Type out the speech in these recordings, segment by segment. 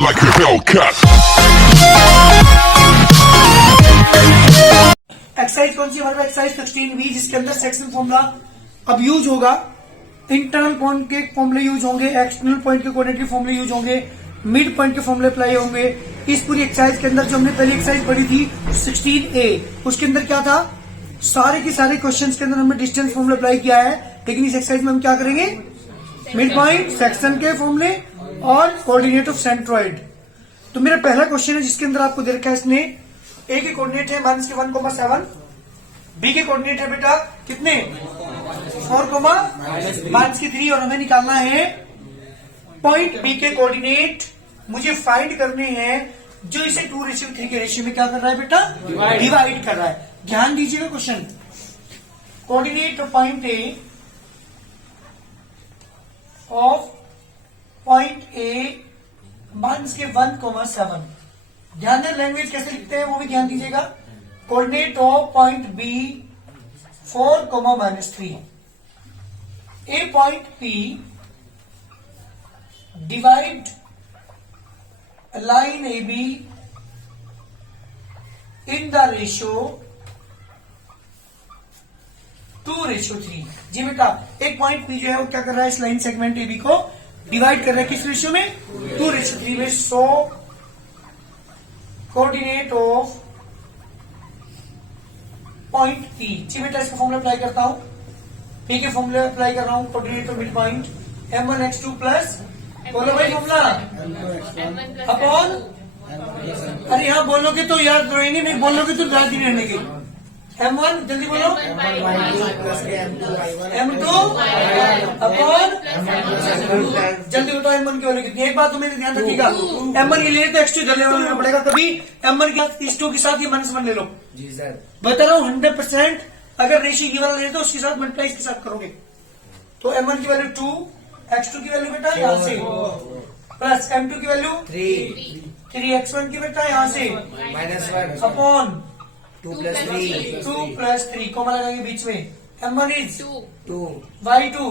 like a Hellcat. Exercise कौन सी हमारे exercise 16B जिसके अंदर सेक्शन फॉर्मूला अब यूज होगा। इंटरनल पॉइंट के फॉर्मूले यूज होंगे, एक्सटर्नल पॉइंट के कोऑर्डिनेट के फॉर्मूले यूज होंगे, मिड पॉइंट के फॉर्मूले अप्लाई होंगे। इस पूरी एक्सरसाइज के अंदर जो हमने पहली एक्सरसाइज पढ़ी थी 16A, उसके अंदर क्या था, सारे के सारे क्वेश्चंस के अंदर हमने डिस्टेंस फॉर्मूला अप्लाई किया है। लेकिन इस एक्सरसाइज में हम क्या करेंगे, मिड पॉइंट, सेक्शन के फॉर्मूले और कोऑर्डिनेट ऑफ सेंट्रॉइड। तो मेरा पहला क्वेश्चन है जिसके अंदर आपको दे रखा है, इसने ए के कोऑर्डिनेट है -1,7, बी के कोऑर्डिनेट है बेटा कितने 4,-3 और हमें निकालना है पॉइंट बी के कोऑर्डिनेट। मुझे फाइंड करने हैं जो इसे 2:3 के रेशियो में क्या कर रहा है बेटा, डिवाइड कर रहा है। ध्यान दीजिएगा question, coordinate of point A of point ए -1,7। ध्यान दें लैंग्वेज कैसे लिखते हैं वो भी ध्यान दीजिएगा। Coordinate of point B 4,-3, A point P divide line A B in the ratio 2:3। जी बेटा, एक पॉइंट पी जो है वो क्या कर रहा है, इस लाइन सेगमेंट ए बी को डिवाइड कर रहा है किस रेशियो में, 2:3 में। सो कोऑर्डिनेट ऑफ पॉइंट पी, जी बेटा इसका फॉर्मूला अप्लाई करता हूं, पी के फॉर्मूले अप्लाई कर रहा हूं, coordinate of mid point M1x2 plus, बोलो भाई फॉर्मूला अपॉन, अरे यहां बोलोगे तो याद रहेंगे, नहीं बोलोगे तो याद नहीं रहने की। M1 जल्दी बोलो, M2 अपॉन, जल्दी बताओ M1 की वैल्यू कितनी है। एक बात तो मेरे ध्यान रखिएगा, M1 ये ले तो x2 इधर लेना पड़ेगा, कभी M1 के इस 2 के साथ ये -1 ले लो। जी सर, बता रहा हूँ 100%। अगर रेशियो ये वाला ले तो उसके साथ मल्टीप्लाई इसके साथ करोगे तो M1 की वैल्यू 2, x2 की वैल्यू बेटा यहाँ से प्लस M2 की वैल्यू 3, x1 की बेटा यहाँ से -1 अपॉन 2 + 3 कॉमा लगाएंगे बीच में। M1 is 2, y2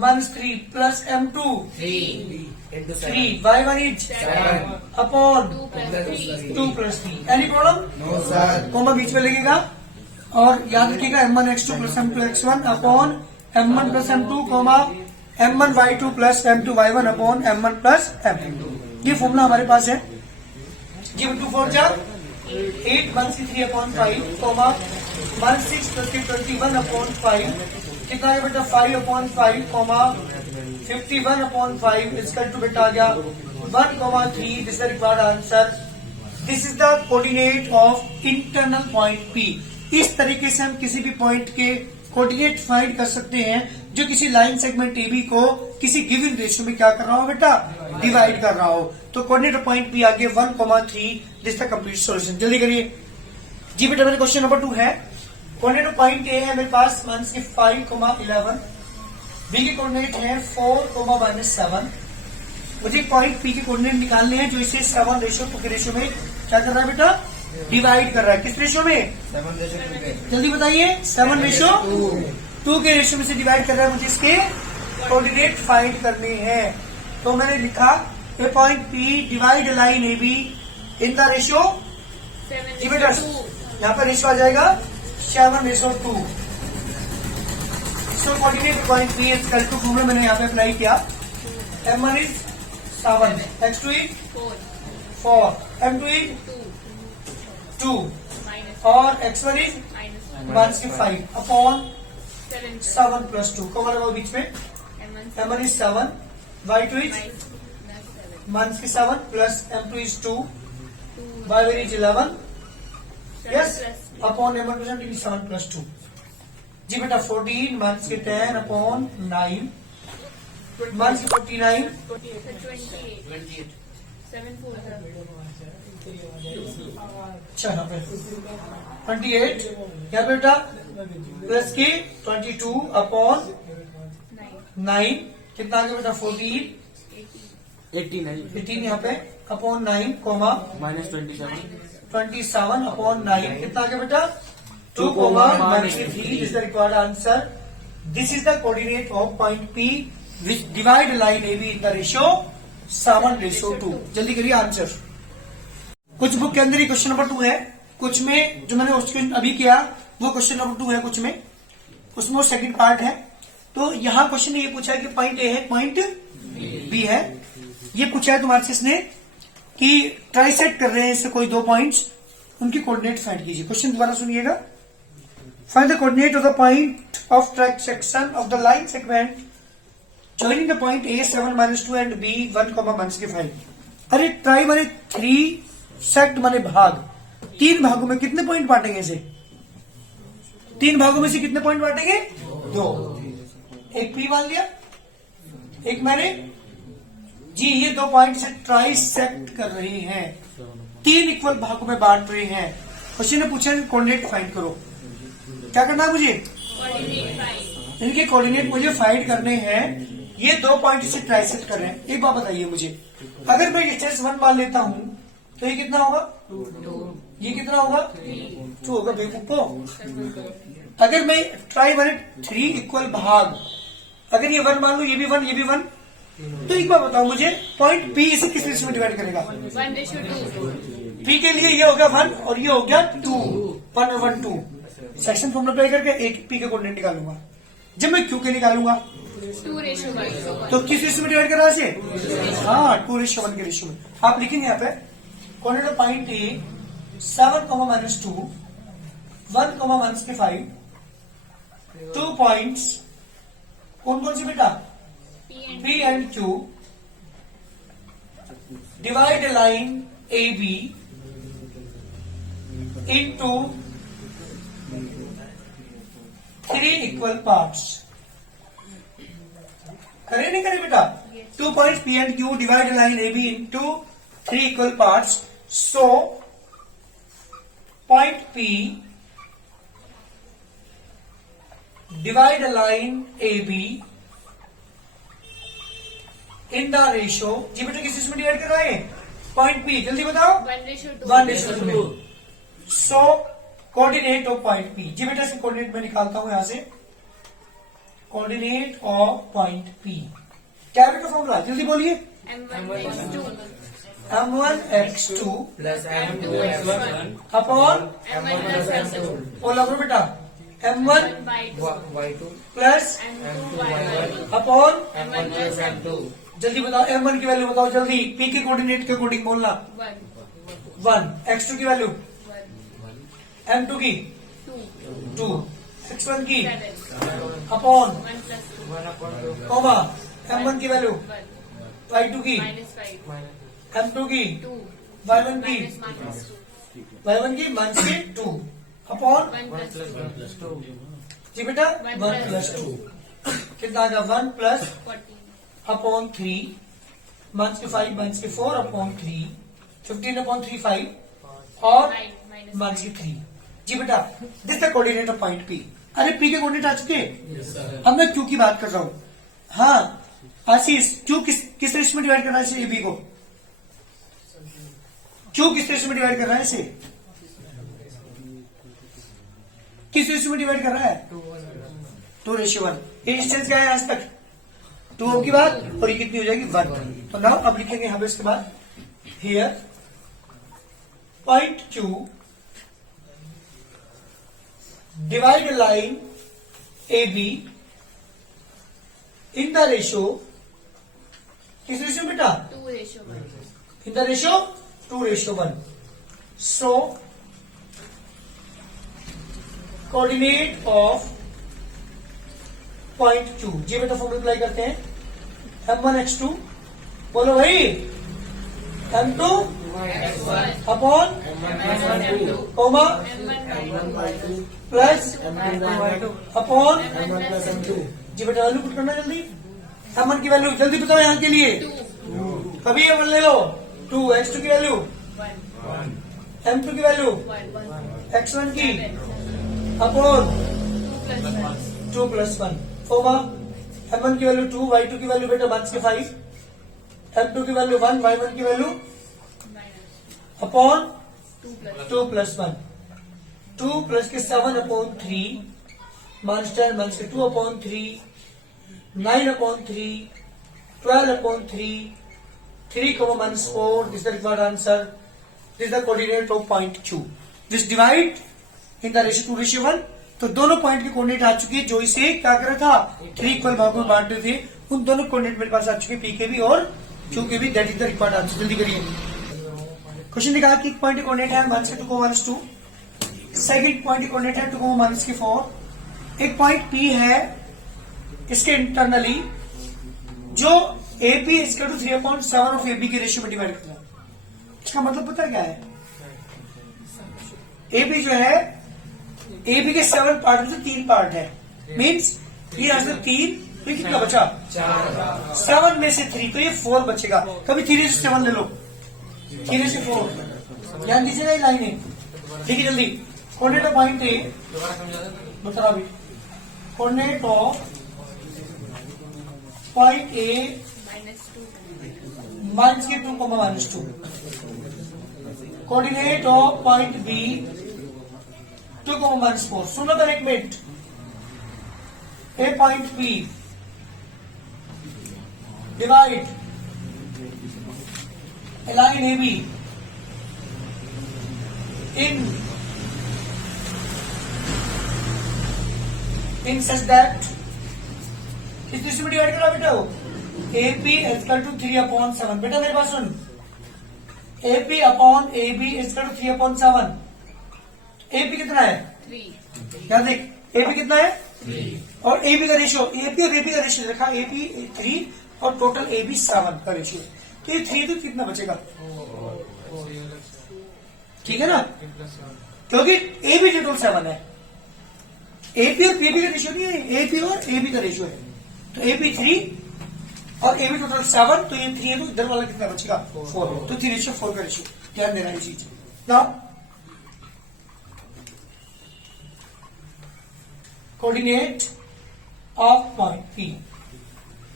-3 plus M2 3, y1 is 7 upon 2 + 3। Any problem? No sir. Comma बीच में लगेगा और याद रखिएगा M1x2 + M2x1 upon M1 + M2 comma M1y2 + M2y1 upon M1 + M2। ये फॉर्मूला हमारे पास है। गिव 2 4 जा 8 1C3/5 कॉमा 16 + 21/5 कितना है बेटा 5/5 कॉमा 51/5 इसका टू बेटा आ गया 1,3। This is the required answer. This is the coordinate of internal point P. इस तरीके से हम किसी भी पॉइंट के कोऑर्डिनेट फाइंड कर सकते हैं जो किसी लाइन सेगमेंट ए बी को किसी गिवन रेशियो में क्या कर रहा हो बेटा, डिवाइड कर रहा हो। तो कोऑर्डिनेट पॉइंट पी आगे 1,3। This the complete solution. जल्दी करिए जी बेटा। मेरे क्वेश्चन नंबर 2 है, कोऑर्डिनेट पॉइंट ए है मेरे पास -5,11, बी के कोऑर्डिनेट है 4,-7। मुझे पॉइंट पी के कोऑर्डिनेट निकालने हैं जो इसे 7:2 के रेशियो में क्या कर रहा है बेटा, डिवाइड कर रहा है। किस रेशियो में, 7:2। जल्दी बताइए, 7:2 के रेशियो में से डिवाइड कर रहा है। मुझे इसके कोऑर्डिनेट फाइंड करने हैं। तो मैंने लिखा A point P divide line A B in the ratio, जी बेटा यहाँ पर रेशियो आ जाएगा 7:2। So coordinate point P is equal to, formula मैंने यहाँ पे अप्लाई किया, M1 is 7, x2 is 4, M2 is 2 और x1 इज -5 अपॉन 7 + 2 कॉमा लगाओ बीच में। M1 is 7, y2 is -7 plus M2 is 2, y1 is 11 yes upon M1 + 7 + 2। जी बेटा 14 -10 upon 9 -49 अच्छा 28 क्या बेटा प्लस की 22 अपॉन 9 कितना आ गया बेटा 18 यहाँ पे अपॉन 9 कॉमा -27 अपॉन 9 कितना आ गया बेटा 2, -3 is the required answer. This is the coordinate of point P which divide line AB in the ratio 7:2। जल्दी करिए आंसर। कुछ बुक के अंदर ये क्वेश्चन नंबर 2 है, कुछ में जो मैंने क्वेश्चन अभी किया वो क्वेश्चन नंबर 2 है, कुछ में उसमें वो सेकंड पार्ट है। तो यहाँ क्वेश्चन ने ये पूछा है कि पॉइंट ए है, पॉइंट बी है। ये पूछा है तुम्हारे से इसने कि ट्राइसेक्ट कर रहे हैं इससे कोई दो पॉइंट्स, उनकी कोऑर्डिनेट फाइंड कीजिए। क्वेश्चन दोबारा सुनिएगा। Find the coordinate of the point of trisection of the line segment joining the point A 7-2 and B 1,5। अरे ट्राई माने 3, सेक्ट माने भाग, 3 भागों में कितने पॉइंट बांटेंगे इसे? 3 भागों में से कितने पॉइंट बांटेंगे? 2। एक P मान लिया, एक मैंने जी, ये 2 पॉइंट से ट्राई सेक्ट कर रहे हैं, 3 इक्वल भागों में बांट रहे हैं। क्वेश्चन ने पूछा कोऑर्डिनेट फाइंड करो। क्या करना है मुझे? इनके कोऑर्डिनेट मुझे फाइंड करने हैं। ये 2 पॉइंट से ट्राइसेक्ट कर रहे हैं। एक बात बताइए मुझे, अगर मैं एच 1 मान लेता हूं तो ये कितना होगा? 2। ये कितना होगा? 2 होगा बेवकूफो। अगर मैं ट्राई माने 3 इक्वल भाग, अगर ये 1 मान लो, ये भी 1, ये भी 1, तो एक बात बताओ मुझे, पॉइंट पी इसे किस रेशियो में डिवाइड करेगा? 1:2। पी के लिए ये हो गया 1 और ये हो गया 2, 1/2। सेक्शन फॉर्मूला अप्लाई करके एक पी के कोऑर्डिनेट निकालूंगा। जब मैं क्यू के निकालूंगा 2:1, तो किस रेशियो में डिवाइड कर रहा है इसे? हाँ, 2:1 के रेशियो में। आप लिखेंगे यहाँ पे coordinate of point A 7,-2, 1,-5, 2 points कौन कौन से बेटा? P and Q, divide a line AB into 3 equal parts। करे नहीं करे बेटा? 2 points P and Q, divide a line AB into 3 equal parts। So point P divide a line AB in the ratio, जी बेटा किस में divide कर रहा है? पॉइंट पी, जल्दी बताओ। 1:2। सो कोऑर्डिनेट ऑफ पॉइंट पी, जी बेटा इसके कोऑर्डिनेट में निकालता हूं यहां से। कोऑर्डिनेट ऑफ पॉइंट पी क्या बेटा फॉर्मूला? जल्दी बोलिए। M1x2 plus M2x1 upon M1x2 और लगो बेटा M1 Y2 plus M2Y1 upon M1 plus M2। जल्दी बताओ M1 की वैल्यू बताओ जल्दी, P के कोऑर्डिनेट के अकॉर्डिंग बोलना। 1, x2 की वैल्यू, M2 की 2, x1 की अपॉन 1/2 कॉमा M1 की वैल्यू, y2 की M2 की y1 की -2 अपॉन 1+1+2 जी बेटा 1+2 कितना आ गया? 1 प्लस अपॉन 3 -5 -4 अपॉन 3 15/3 5 और -3। जी बेटा this the coordinate of point P. अरे पी के कोऑर्डिनेट आ चुके, अब मैं क्यू की बात कर रहा हूं। हाँ आशीष, क्यू किस रेशियो में डिवाइड कर रहा है इसे? बी को क्यू किस रेशियो में डिवाइड कर रहा है इसे? किस रेशियो में डिवाइड कर रहा है? 2:1। ये डिस्टेंस क्या है आज तक? 2 ओम की बात, और ये कितनी हो जाएगी? 1। तो नाउ अब लिखेंगे हम इसके बाद here point Q divide line AB in the ratio, किस रेशियो बेटा? 2:1। In the ratio 2:1। So coordinate of point Q, जी बेटा फॉर्मूला अप्लाई करते हैं। M1x2 बोलो भाई, M2 upon M1 comma M1Y2 plus M2Y2 upon M1 plus M2। जी बेटा वैल्यू पुट करना जल्दी। M1 की वैल्यू जल्दी बताओ यहाँ के लिए, कभी M1 ले लो। 2, x2 की वैल्यू 1 M2 की वैल्यू 1 x1 की अपॉन 2 प्लस 1 कोमा M1 की वैल्यू 2, y2 की वैल्यू बेटा 1/5, M2 की वैल्यू 1, y1 की वैल्यू अपॉन 2 प्लस 1, 2 प्लस के 7/3 -10 -2 2/3 9/3 12/3 3, minus 4. This is the required answer. This is the coordinate of point Q. This divide in the ratio 2:1. तो दोनों point के coordinate आ चुकी है जो इसे क्या कर रहा था 3 इक्वल भागों में बांट रहे थे, उन दोनों कोऑर्डिनेट मेरे पास आ चुके पी के भी और क्यू के भी. That is the required answer. जल्दी करिए. क्वेश्चन निकाला कि एक पॉइंट के कोऑर्डिनेट है माइनस 2, -2. सेकंड पॉइंट के कोऑर्डिनेट है 2, -4. एक पॉइंट पी है, इसके इंटरनली जो एपी इसका टू 3/7 ऑफ एबी के रेशियो में डिवाइड करना. इसका मतलब पता क्या है, एबी जो है एबी के 7 पार्ट में से 3 पार्ट है. मीन्स 3 से 3, ये कितना बचा 7 में से 3, तो ये 4 बचेगा. कभी 3 से 7 ले लो, 3 से 4. ध्यान दीजिएगा ये लाइन है. ठीक है जल्दी. कोऑर्डिनेट ऑफ पॉइंट ए बता अभी. Coordinate of point A -2, -2. Coordinate of point B 2, -4. सुनो तो एक minute. A point B divide line A B in such that किस रेशियो में डिवाइड करा बेटा वो एपी इक्वल टू 3/7. बेटा मेरे पास सुन, AP upon AB equal to 3/7. AP कितना है 3. याद देख, एपी कितना है 3 और एबी का रेशियो, एपी और एबी का रेशियो देखा, एपी 3 और टोटल एबी 7 का रेशियो. तो ये 3 तो कितना बचेगा, ठीक है ना, क्योंकि एबी टोटल 7 है. एपी और पीबी का रेशियो नहीं है, एपी और एबी का रेशियो है. तो एपी 3 और एबी टोटल 7, तो ये 3 है, तो इधर वाला कितना बचेगा 4. तो 3:4 का रेशियो. ध्यान देना ये चीज. Now coordinate of point P.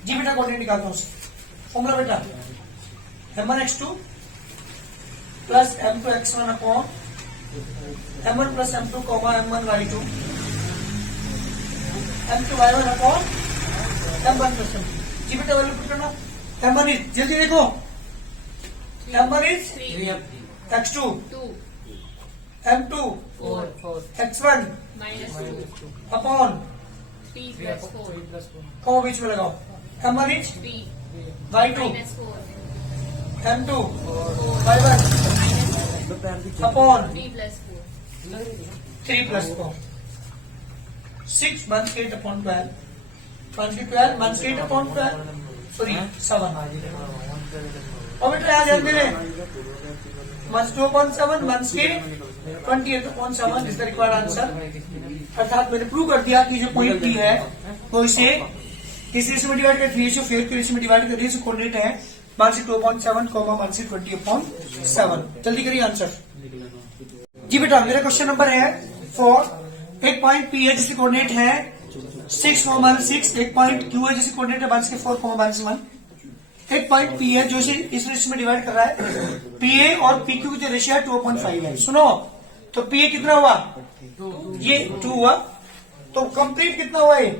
जी बेटा कोऑर्डिनेट निकालता हूं. फॉर्मूला बेटा m1x2 plus m2x1 upon m1 plus m2 m1y2 m2y1 upon m1 plus m2. जी बेटा वैल्यू पुट करना. m1 इज, जल्दी देखो, m1 is 3, x2, 2, m2 4, x1 -2, upon 3 + 4, को बीच में लगाओ. m1 is 3, y2 -4, m2 y1 upon 3 + 4, 3 + 4. 6 × 8 upon 12. 12 × 8 upon 12. Sorry, 7. और बेटा यहाँ ध्यान दे रहे -2/7 28 upon 7 is the required answer. अर्थात मैंने प्रूव कर दिया कि जो पॉइंट डी है वो इसे किस रेशियो में डिवाइड कर 3:4 के रेशियो में डिवाइड कर रेशियो कोऑर्डिनेट है -2/7 20/7. जल्दी करिए आंसर. जी बेटा मेरा क्वेश्चन नंबर है 4. एक पॉइंट पी है जिसके कोऑर्डिनेट है 6, -6. एक पॉइंट क्यू है जिसके कोऑर्डिनेट है -4, -1. एक पॉइंट पी है जो इसे इस रेशियो में डिवाइड कर रहा है. पी ए और पी क्यू की जो रेशियो है 2/5 है. सुनो, तो पी ए कितना हुआ, ये 2 हुआ, तो कंप्लीट कितना हुआ ये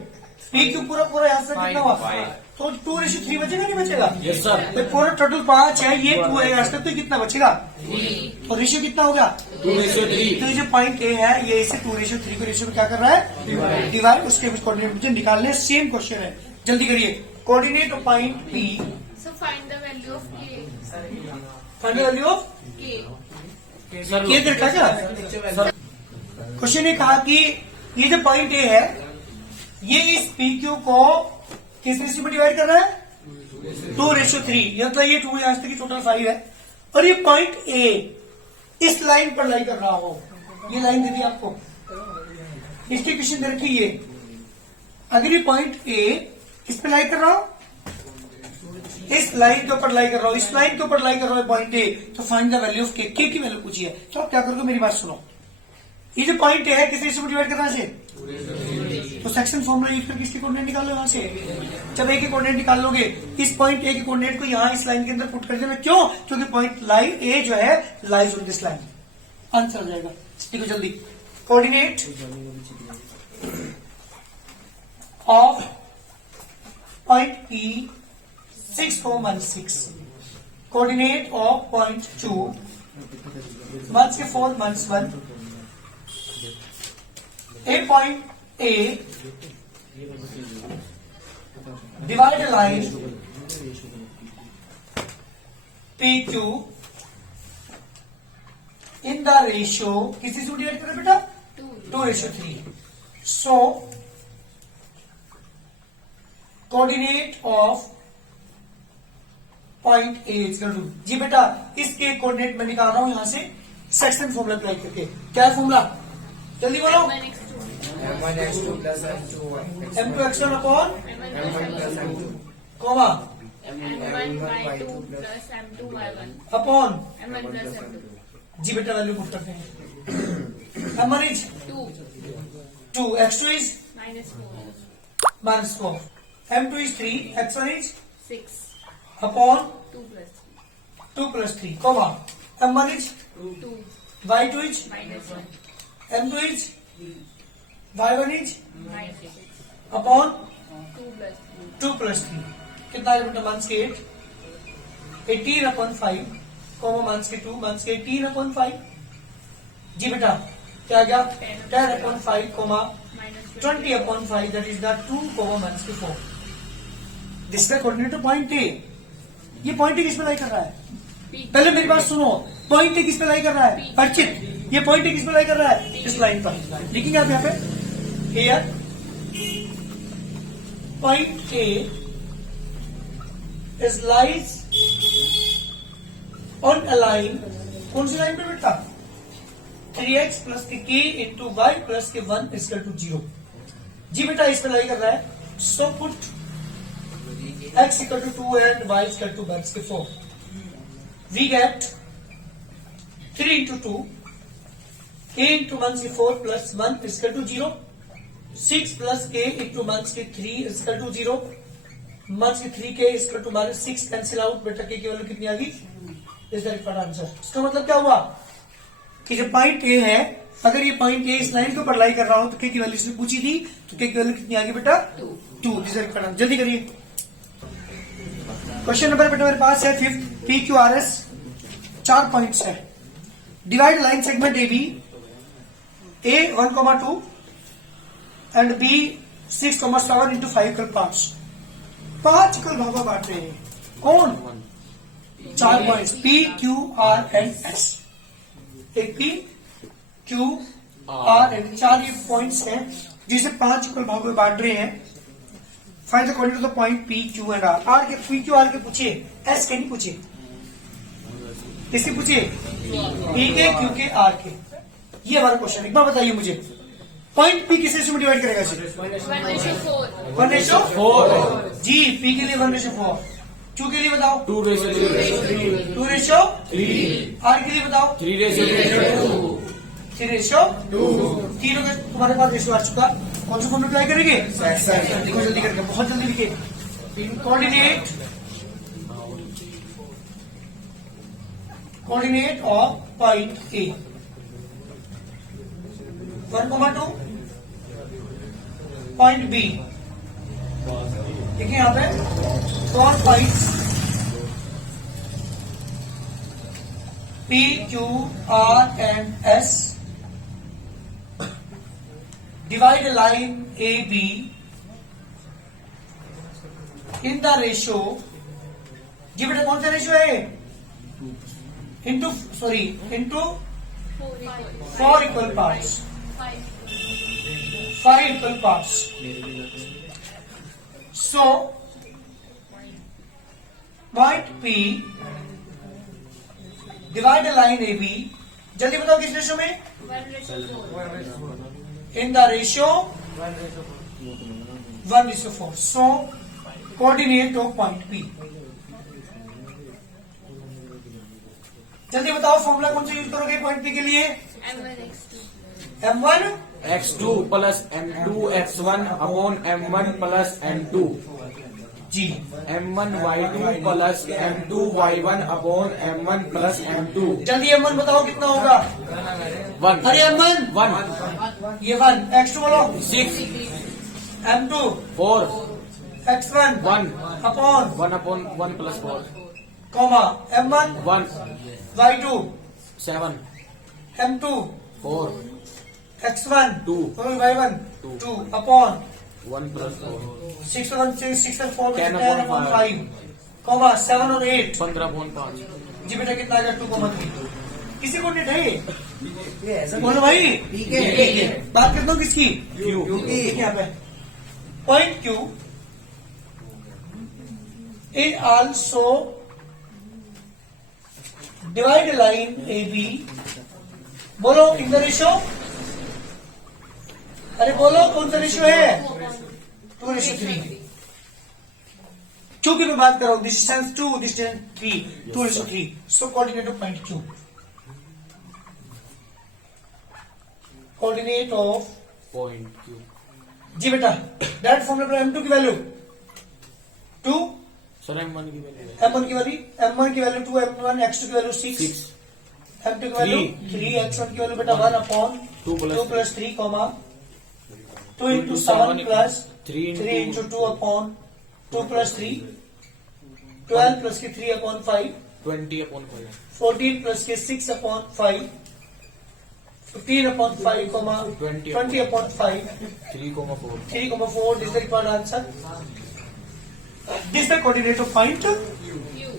पी क्यू पूरा यहाँ से कितना हुआ, तो 2:3 बचेगा नहीं बचेगा. Yes sir. तो पूरा टोटल 5 है, ये 2 है यहाँ तक, तो कितना बचेगा 3, तो रेशियो कितना होगा 2:3. तो ये जो पॉइंट ए है ये इसे 2:3 के रेशियो में क्या कर रहा है डिवाइड. उसके कोऑर्डिनेट मुझे निकालने. सेम क्वेश्चन है, जल्दी करिए. Coordinate of point P, so find the value of k. Find the value of K. ये देखा क्या. क्वेश्चन ने कहा कि ये जो पॉइंट ए है ये इस पी क्यू को किस रेशियो में डिवाइड कर रहा है 2:3. मतलब ये 2 यहाँ तक टोटल 5 है. और ये पॉइंट ए इस लाइन पर लाई कर रहा हो, ये लाइन दे दी आपको, इसकी क्वेश्चन दे रखी ये. अगर ये पॉइंट ए इस पे लाई कर रहा हो, इस लाइन के ऊपर लाई कर रहा हूं, इस लाइन के ऊपर लाई कर रहा हूं पॉइंट ए, तो फाइंड द वैल्यू ऑफ के. के की वैल्यू पूछिए. तो आप क्या करोगे, मेरी बात सुनो. ये जो पॉइंट ए है किस रेशियो में डिवाइड करना है, तो सेक्शन फॉर्मूला यूज करके इसके कोऑर्डिनेट निकाल लो वहां से. जब ए के कोऑर्डिनेट निकाल लोगे, इस पॉइंट ए के कोऑर्डिनेट को यहाँ इस लाइन के अंदर पुट कर देना. क्यों, क्योंकि पॉइंट लाइन ए जो है lies on this line. Answer हो जाएगा. देखो जल्दी. Coordinate of point P 6, 4, 6. Coordinate of point 2 months के 4 months 1 A point A divide line PQ in the ratio किसी से डिवाइड करें बेटा 2:3 सो कोऑर्डिनेट ऑफ पॉइंट ए जी बेटा इसके कोऑर्डिनेट मैं निकाल रहा हूं यहां से सेक्शन फॉर्मूला अप्लाई करके क्या है फॉर्मूला जल्दी बोलो M1 x2 M1 x2 plus m2 x1 upon M1 x2 comma M1 y2 plus M2 y1 upon M1 plus M2 जी बेटा वैल्यू पुट करते हैं m1 is 2 2 x2 is -4 -4 m2 is 3 x1 is 6 upon 2 plus 2 plus 3 comma m1 is 2 y2 is -1 m2 is y1 is -6 upon 2 2 plus plus 3 कितना है बेटा months के 8 18 upon 5 comma months के 2 months के 18 अपॉन 5 जी बेटा क्या गया 10 upon 5 comma -20 20 upon 5 that is the 2 comma minus के 4 दिस का कोऑर्डिनेट पॉइंट ए ये पॉइंट ए किस पे लाई कर रहा है पहले मेरी बात सुनो पॉइंट ए किस पे लाई कर रहा है परिचित ये पॉइंट ए किस पे लाई कर रहा है इस लाइन पर लिखेंगे आप यहाँ पे here point A is lies on a line कौन सी लाइन पे बेटा 3x प्लस के k इंटू वाई प्लस के 1 इक्वल टू 0 जी बेटा इस पे लाई कर रहा है so put x equal to 2 and y equal to x के 4 we get 3 into 2 k into 1 के 4 plus 1 equal to 0 6 plus k into 1 के 3 इक्वल टू 0 1 के 3k equal to -6 cancel out बेटा k की वैल्यू कितनी आ गई इज द रिक्वायर्ड आंसर इसका मतलब क्या हुआ कि जो पॉइंट ए है अगर ये पॉइंट ए इस लाइन के ऊपर लाई कर रहा हूं तो के की वैल्यू इसने पूछी थी तो के की वैल्यू कितनी आ गई बेटा 2 जल्दी करिए क्वेश्चन नंबर बेटा मेरे पास है 5th PQRS 4 पॉइंट्स है divide line segment A B A 1,2 and B 6,7 into 5 equal parts 5 equal भागों बांट रहे हैं कौन 4 points P Q R and S एक P Q R एंड 4 ये पॉइंट्स हैं जिसे 5 इक्वल भागों में बांट रहे हैं find the coordinate of the point P Q and R R के P Q R के पूछिए S के नहीं पूछिए किसके पूछिए P के Q के R के ये हमारा क्वेश्चन एक बार बताइए मुझे पॉइंट P किस रेशियो में डिवाइड करेगा सर 1:4 जी P के लिए 1:4 Q के लिए बताओ 2:3 2:3 R के लिए बताओ 3:2 3:2 तीनों का तुम्हारे पास रेशियो आ चुका कौन सा फॉर्म अप्लाई करेंगे देखो जल्दी करके बहुत जल्दी लिखे coordinate of point A 1,2 point B देखिए यहाँ पे 4 points P Q R and S divide a line AB in the ratio जी बेटा कौन सा रेशियो है into 4 equal parts 5 equal parts so point P divide a line AB जल्दी बताओ किस रेशियो में 1:4 in the ratio 1:4 so coordinate of point P जल्दी बताओ फॉर्मूला कौन सा यूज करोगे पॉइंट P के लिए M1 x2 x2 plus m2 x1 upon m1 plus m2 जी m1 y2 plus m2 y1 upon m1 plus m2 जल्दी M1 बताओ कितना होगा 1 अरे M1 1 ये 1 x2 बोलो 6 M2 4 x1 1 upon 1 upon 1 plus 4 comma M1 1 Y2 7 M2 4 X1 2 Y1 2 2 upon 1 plus 4 6 on 6 and 4 10 10 upon 5 comma 7 और 8 15/5 जी बेटा कितना आ गया 2,3 किसी को डेट है ये? ये ऐसा बोलो भाई ठीक है। ठीक है बात करता हूँ किसकी Q यहाँ पे point Q is also divide line AB बोलो इन द रेशियो अरे बोलो कौन सा रेशियो है 2:3 क्योंकि मैं बात कर रहा हूं distance 2 distance 3 2:3 so coordinate of point Q coordinate of point Q जी बेटा डायरेक्ट फॉर्मूला पर M2 की वैल्यू 2 सर M1 की वैल्यू M1 की वैल्यू M1 की वैल्यू 2 M1 X2 की वैल्यू 6 6 M2 की वैल्यू 3 X1 की वैल्यू बेटा 1 upon 2 plus 3 comma 2 into 7 plus 3 3 into 2 upon 2 plus 3 12 plus के 3 upon 5 20/5 14 plus के 6 upon 5 15 upon 5 comma 20 upon 5 3,4 3,4 this is the required answer. This is the coordinate of point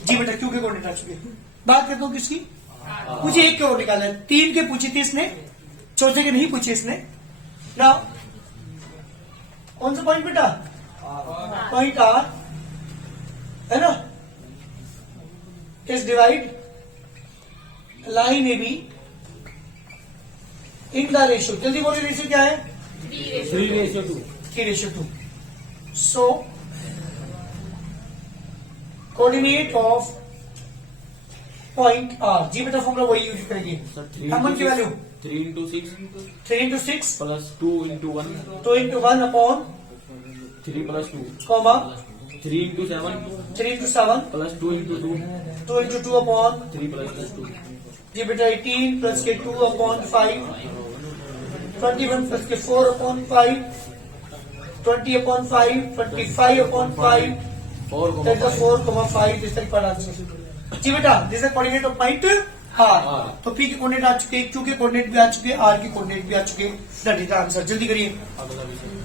जी बेटा क्यों के कोऑर्डिनेट आ चुके हैं बात करता हूँ किसकी मुझे एक के और निकालना है 3 के पूछी थी इसने चौथे के नहीं पूछे इसने ना कौन सा पॉइंट बेटा पॉइंट आर है ना इस divide line A B in the ratio जल्दी बोलिए रेशियो क्या है 3:2 3:2 so coordinate of point R जी बेटा फॉर्मूला वही यूज करेंगे M1 की वैल्यू 3 into 6 3 into 6 plus 2 into 1 2 into 1 upon 3 plus 2 comma 3 into 7 3 into 7 plus 2 into 2 2 into 2 upon 3 plus 2 जी बेटा 18 plus के 2 upon 5 21 plus के 4 upon 5 20 upon 5 25 upon 5 that is 4,5 this is the required answer जी बेटा this is coordinate of point R तो P के coordinate आ चुके Q के कोऑर्डिनेट भी आ चुके आर के कोऑर्डिनेट भी आ चुके दैट इज द आंसर जल्दी करिए अगला विषय